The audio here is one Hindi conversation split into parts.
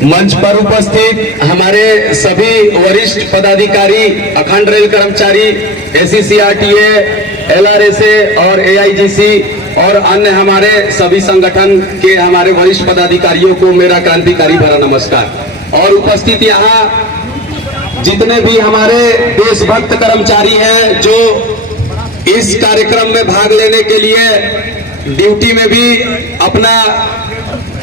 मंच पर उपस्थित हमारे सभी वरिष्ठ पदाधिकारी, अखंड रेल कर्मचारी, ACCRTA, LRSA और AIGC और अन्य हमारे सभी संगठन के हमारे वरिष्ठ पदाधिकारियों को मेरा क्रांतिकारी भरा नमस्कार। और उपस्थित यहाँ जितने भी हमारे देशभक्त कर्मचारी हैं जो इस कार्यक्रम में भाग लेने के लिए ड्यूटी में भी अपना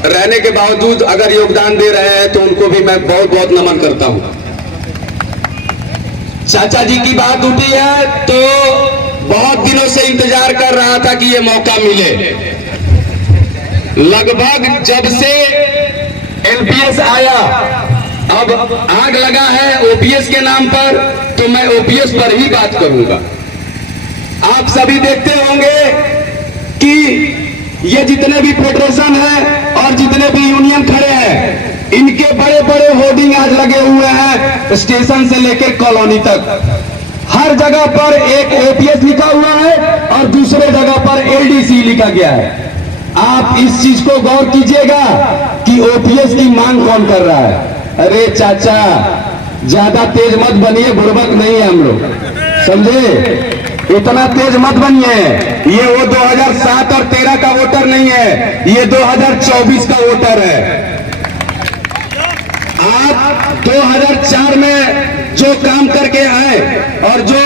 रहने के बावजूद अगर योगदान दे रहे हैं तो उनको भी मैं बहुत बहुत नमन करता हूं। चाचा जी की बात उठी है तो बहुत दिनों से इंतजार कर रहा था कि ये मौका मिले। लगभग जब से LPS आया, अब आग लगा है OPS के नाम पर, तो मैं OPS पर ही बात करूंगा। आप सभी देखते होंगे कि ये जितने भी फेडरेशन है और जितने भी यूनियन खड़े हैं, इनके बड़े बड़े होर्डिंग आज लगे हुए हैं स्टेशन से लेकर कॉलोनी तक। हर जगह पर एक OPS लिखा हुआ है और दूसरे जगह पर LDC लिखा गया है। आप इस चीज को गौर कीजिएगा कि OPS की मांग कौन कर रहा है। अरे चाचा, ज्यादा तेज मत बनिए, बुड़बक नहीं है हम लोग, समझे? इतना तेज मत बनिए। ये वो 2007 और 13 का वोटर नहीं है, ये 2024 का वोटर है। आप 2004 में जो काम करके आए और जो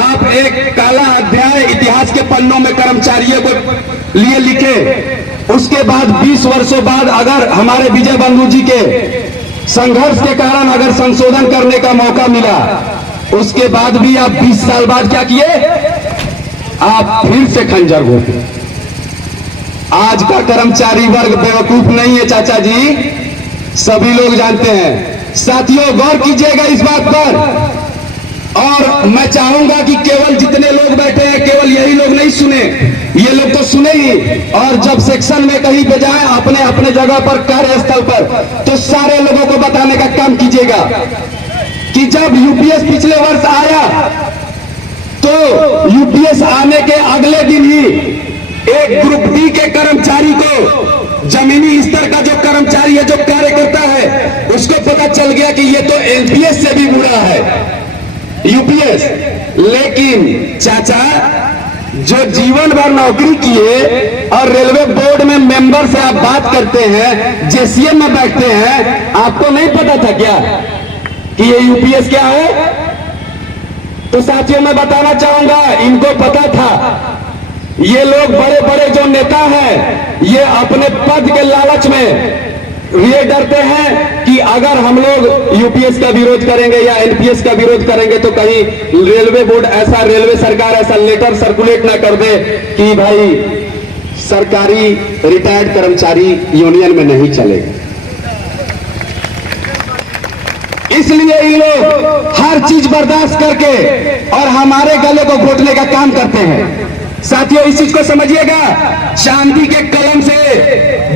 आप एक काला अध्याय इतिहास के पन्नों में कर्मचारियों को लिए लिखे, उसके बाद 20 वर्षों बाद अगर हमारे विजय बंधु जी के संघर्ष के कारण अगर संशोधन करने का मौका मिला, उसके बाद भी आप 20 साल बाद क्या किए? आप फिर से खंजर घोंपे। आज का कर्मचारी वर्ग बेवकूफ नहीं है चाचा जी, सभी लोग जानते हैं। साथियों, गौर कीजिएगा इस बात पर। और मैं चाहूंगा कि केवल जितने लोग बैठे हैं केवल यही लोग नहीं सुने, ये लोग तो सुने ही, और जब सेक्शन में कहीं पे जाए अपने अपने जगह पर, कार्यस्थल पर, तो सारे लोगों को बताने का काम कीजिएगा कि जब UPS पिछले वर्ष आया तो UPS आने के अगले दिन ही एक ग्रुप D के कर्मचारी को, जमीनी स्तर का जो कर्मचारी है, जो कार्यकर्ता है, उसको पता चल गया कि ये तो LPS से भी बुरा है UPS। लेकिन चाचा जो जीवन भर नौकरी किए और रेलवे बोर्ड में मेंबर से आप बात करते हैं, JCM में बैठते हैं, आपको नहीं पता था क्या कि ये UPS क्या है? तो साथियों, मैं बताना चाहूंगा, इनको पता था। ये लोग बड़े बड़े जो नेता हैं, ये अपने पद के लालच में ये डरते हैं कि अगर हम लोग UPS का विरोध करेंगे या LPS का विरोध करेंगे तो कहीं रेलवे बोर्ड ऐसा, रेलवे सरकार ऐसा लेटर सर्कुलेट ना कर दे कि भाई सरकारी रिटायर्ड कर्मचारी यूनियन में नहीं चलेगा। इसलिए इन लोग हर चीज बर्दाश्त करके और हमारे गले को घोटने का काम करते हैं। साथियों, इस चीज को समझिएगा। चांदी के कलम से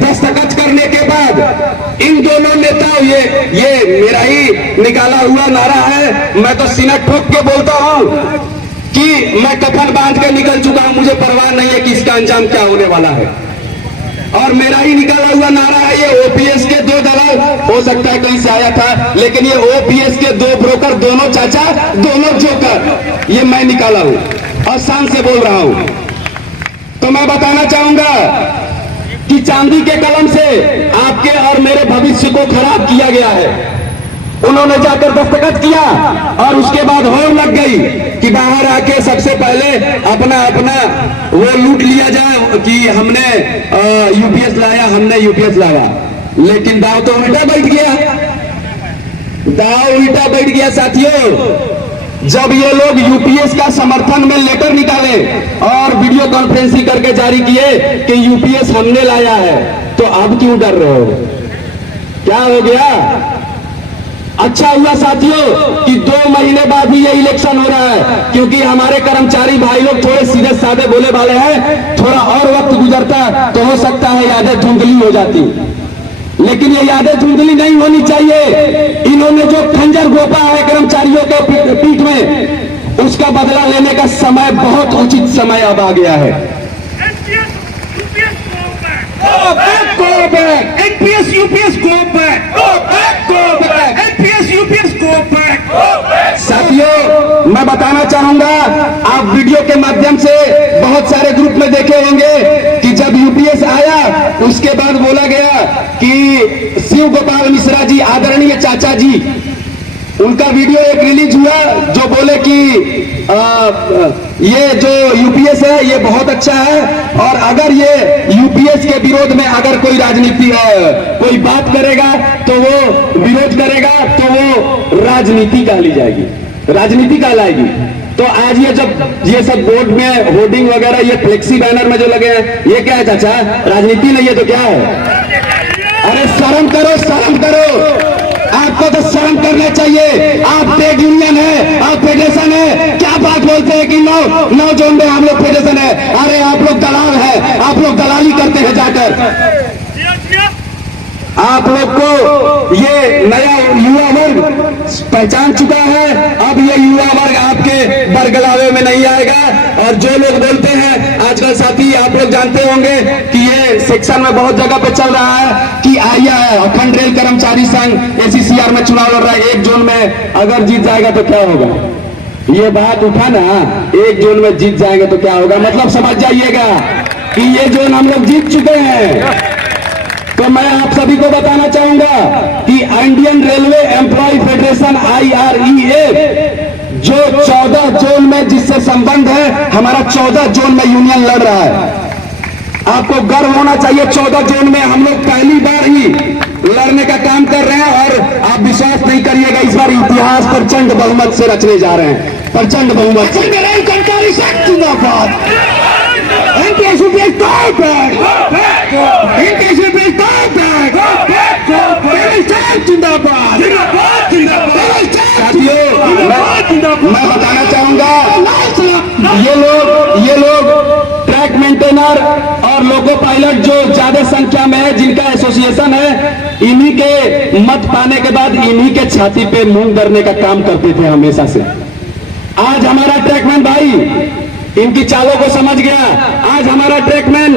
दस्तखत करने के बाद इन दोनों नेताओं, ये मेरा ही निकाला हुआ नारा है, मैं तो सीना ठोक के बोलता हूं कि मैं कफन बांध के निकल चुका हूं, मुझे परवाह नहीं है कि इसका अंजाम क्या होने वाला है। और मेरा ही निकाला हुआ नारा है, ये OPS के 2 दलाल, हो सकता है कहीं से आया था, लेकिन ये OPS के 2 ब्रोकर, दोनों चाचा, दोनों जोकर, ये मैं निकाला हूं और शान से बोल रहा हूं। तो मैं बताना चाहूंगा कि चांदी के कलम से आपके और मेरे भविष्य को खराब किया गया है। उन्होंने जाकर दस्तखत किया और उसके बाद होड़ लग गई कि बाहर आके सबसे पहले अपना वो लूट लिया जाए कि हमने UPS लाया, हमने UPS लाया। लेकिन दाव तो उल्टा बैठ गया, दाव उल्टा बैठ गया साथियों। जब ये लोग UPS का समर्थन में लेटर निकाले और वीडियो कॉन्फ्रेंसिंग करके जारी किए कि UPS हमने लाया है, तो अब क्यों डर रहे हो? क्या हो गया? अच्छा हुआ साथियों कि 2 महीने बाद ही ये इलेक्शन हो रहा है, क्योंकि हमारे कर्मचारी भाई लोग थोड़े सीधे साधे बोले वाले हैं। थोड़ा और वक्त गुजरता तो हो सकता है यादें धुंधली हो जाती, लेकिन ये यादें धुंधली नहीं होनी चाहिए। इन्होंने जो खंजर घोंपा है कर्मचारियों के पीठ में, उसका बदला लेने का समय, बहुत उचित समय अब आ गया है। go back. NPS, UPS, go back. Go back, go back. NPS, UPS, go back. साथियों, मैं बताना चाहूंगा, आप वीडियो के माध्यम से बहुत सारे ग्रुप में देखे होंगे कि जब यूपीएस आया उसके बाद बोला गया कि शिव गोपाल मिश्रा जी, आदरणीय चाचा जी, उनका वीडियो एक रिलीज हुआ जो बोले कि ये जो यूपीएस है ये बहुत अच्छा है, और अगर ये यूपीएस के विरोध में अगर कोई राजनीति कोई बात करेगा तो वो विरोध करेगा तो वो राजनीति कहली जाएगी, राजनीति कहलाएगी। तो आज ये जब ये सब बोर्ड में होर्डिंग वगैरह, ये फ्लेक्सी बैनर में जो लगे हैं, ये क्या है चाचा? राजनीति नहीं है तो क्या है? अरे शर्म करो, शर्म करो, आपको तो शर्म करना चाहिए। आप ट्रेड यूनियन है, आप फेडरेशन है, क्या बात बोलते हैं कि नौ जोन में हम लोग फेडरेशन है? अरे आप लोग दलाल है, आप लोग दलाली करते हैं जाकर। आप लोग को ये नया युवा वर्ग पहचान चुका है, अब ये युवा वर्ग आपके बरगलावे में नहीं आएगा। और जो लोग बोलते हैं आजकल, साथी आप लोग जानते होंगे कि ये सेक्शन में बहुत जगह पे चल रहा है कि आया है अखंड रेल कर्मचारी संघ एसीसीआर में चुनाव लड़ रहा है, एक जोन में अगर जीत जाएगा तो क्या होगा? ये बात उठा ना, एक जोन में जीत जाएंगे तो क्या होगा? मतलब समझ जाइएगा कि ये जोन हम लोग जीत चुके हैं। तो मैं आप सभी को बताना चाहूंगा कि Indian railway employ federation IREF जो 14 जोन में जिससे संबंध है, हमारा 14 जोन में यूनियन लड़ रहा है। आपको गर्व होना चाहिए, 14 जोन में हम लोग पहली बार ही लड़ने का काम कर रहे हैं। और आप विश्वास नहीं करिएगा, इस बार इतिहास प्रचंड बहुमत से रचने जा रहे हैं, प्रचंड बहुमत से। मैं बताना चाहूंगा, ये लोग ट्रैक मेंटेनर और लोको पायलट जो ज्यादा संख्या में है, जिनका एसोसिएशन है, इन्हीं के मत पाने के बाद इन्हीं के छाती पे मूंग धरने का काम करते थे हमेशा से। आज हमारा ट्रैकमैन भाई इनकी चालों को समझ गया। आज हमारा ट्रैकमैन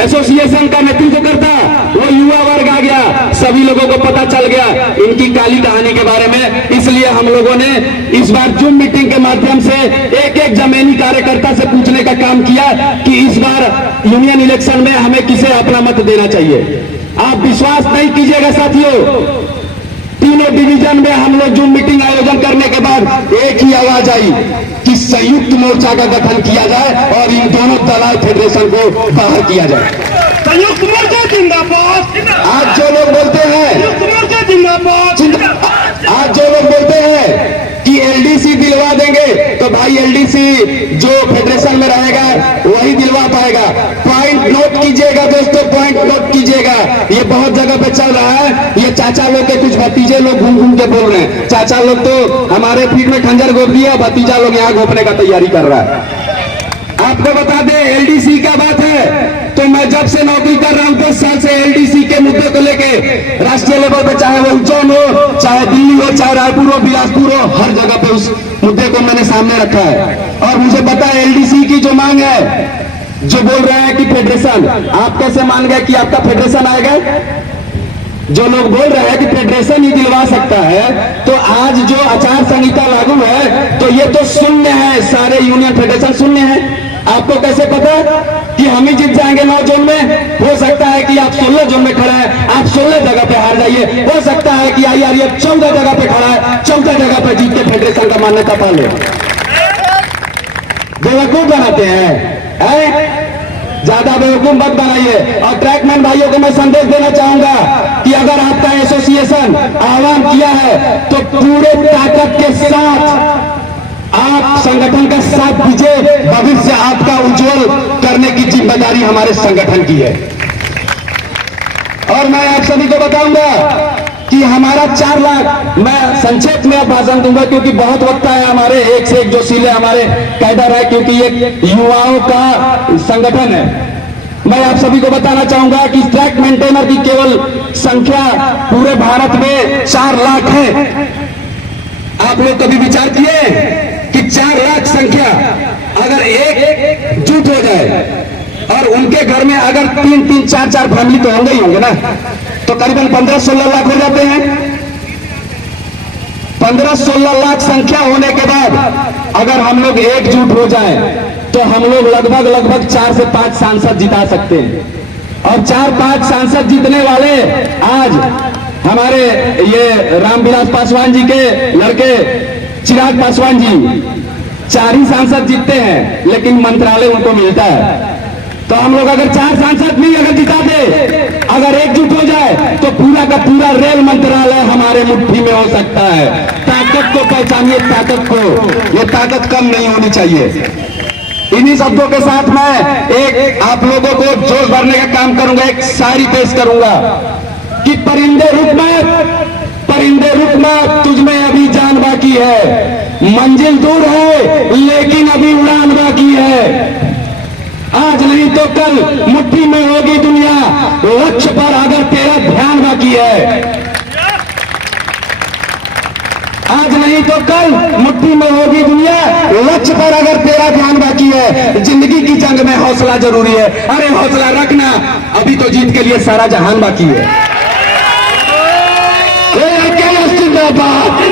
एसोसिएशन का नेतृत्व करता, वो युवा वर्ग आ गया, सभी लोगों को पता चल गया इनकी काली कहानी के बारे में। इसलिए हम लोगों ने इस बार जूम मीटिंग के माध्यम से एक एक जमीनी कार्यकर्ता से पूछने का काम किया कि इस बार यूनियन इलेक्शन में हमें किसे अपना मत देना चाहिए। आप विश्वास नहीं कीजिएगा साथियों, तीनों डिवीजन में हम लोग जूम मीटिंग आयोजन करने के बाद एक ही आवाज आई कि संयुक्त मोर्चा का गठन किया जाए और इन दोनों दलाल फेडरेशन को बाहर किया जाए। संयुक्त मोर्चा जिंदाबाद। आज जो लोग बोलते हैं, संयुक्त मोर्चा जिंदाबाद। आज जो लोग बोलते हैं कि एलडीसी दिलवा देंगे, तो भाई एलडीसी जो फेडरेशन में रहेगा वही दिलवा पाएगा। पॉइंट नोट कीजिएगा दोस्तों, पॉइंट नोट कीजिएगा, ये बहुत जगह पे चल रहा है। ये चाचा लोग के कुछ भतीजे लोग घूम घूम के बोल रहे हैं। चाचा लोग तो हमारे फील्ड में खंजर घोप दिया, भतीजा लोग यहाँ घोपने का तैयारी कर रहा है। आपको बता दें, एलडीसी का बात है तो मैं जब से नौकरी कर रहा हूं 10 साल से एलडीसी के मुद्दे को लेके राष्ट्रीय लेवल पे, चाहे वो उज्जैन हो, चाहे दिल्ली हो, चाहे रायपुर हो, बिलासपुर हो, हर जगह पे उस मुद्दे को मैंने सामने रखा है। और मुझे पता है एलडीसी की जो मांग है, जो बोल रहे हैं कि फेडरेशन, आप कैसे मान गए कि आपका फेडरेशन आएगा? जो लोग बोल रहे हैं कि फेडरेशन ही दिलवा सकता है, तो आज जो आचार संहिता लागू है तो ये तो शून्य है, सारे यूनियन फेडरेशन शून्य है। आपको कैसे पता कि हम ही जीत जाएंगे 9 जोन में? हो सकता है कि आप 16 जोन में खड़ा है, आप 16 जगह पे हार जाइए। हो सकता है कि IREF 14 जगह पे खड़ा है, 14 जगह पे जीत के फेडरेशन का मान्यता पा ले। बेवकूफ बनाते हैं, ज्यादा बेवकूफ मत बनाइए। और ट्रैकमैन भाइयों को मैं संदेश देना चाहूंगा कि अगर आपका एसोसिएशन आह्वान किया है तो पूरे ताकत के साथ आप संगठन का साथ दीजिए। भविष्य आपका उज्जवल करने की जिम्मेदारी हमारे संगठन की है। और मैं आप सभी को बताऊंगा कि हमारा 4 लाख, मैं संक्षेप में अब भाषण दूंगा क्योंकि बहुत वक्त है, हमारे एक से एक जोशीले हमारे कैडर है, क्योंकि ये युवाओं का संगठन है। मैं आप सभी को बताना चाहूंगा कि ट्रैक मेंटेनर की केवल संख्या पूरे भारत में 4 लाख है। आप लोग कभी विचार किए कि 4 लाख संख्या अगर एक जुट हो जाए और उनके घर में अगर 3-3, 4-4 फैमिली तो होंगे ही होंगे ना, तो करीबन 15-16 लाख हो जाते हैं। 15-16 लाख संख्या होने के बाद अगर हम लोग एकजुट हो जाएं तो हम लोग लगभग 4 से 5 सांसद जिता सकते हैं। और 4-5 सांसद जीतने वाले आज हमारे ये रामविलास पासवान जी के लड़के चिराग पासवान जी 4 ही सांसद जीतते हैं, लेकिन मंत्रालय उनको मिलता है। तो हम लोग अगर 4 सांसद भी अगर जिता दे, अगर एकजुट हो जाए तो पूरा का पूरा रेल मंत्रालय हमारे मुट्ठी में हो सकता है। ताकत को पहचानिए, ताकत को, ये ताकत कम नहीं होनी चाहिए। इन्हीं शब्दों के साथ मैं एक आप लोगों को जोश भरने का काम करूंगा, एक शायरी पेश करूंगा कि परिंदे रुक मत, तुझमें अभी जान बाकी है, मंजिल दूर है लेकिन अभी उड़ान बाकी है। आज नहीं तो कल मुट्ठी में होगी दुनिया, लक्ष्य पर अगर तेरा ध्यान बाकी है। आज नहीं तो कल मुट्ठी में होगी दुनिया, लक्ष्य पर अगर तेरा ध्यान बाकी है। जिंदगी की जंग में हौसला जरूरी है, अरे हौसला रखना, अभी तो जीत के लिए सारा जहान बाकी है। जिंदाबाद।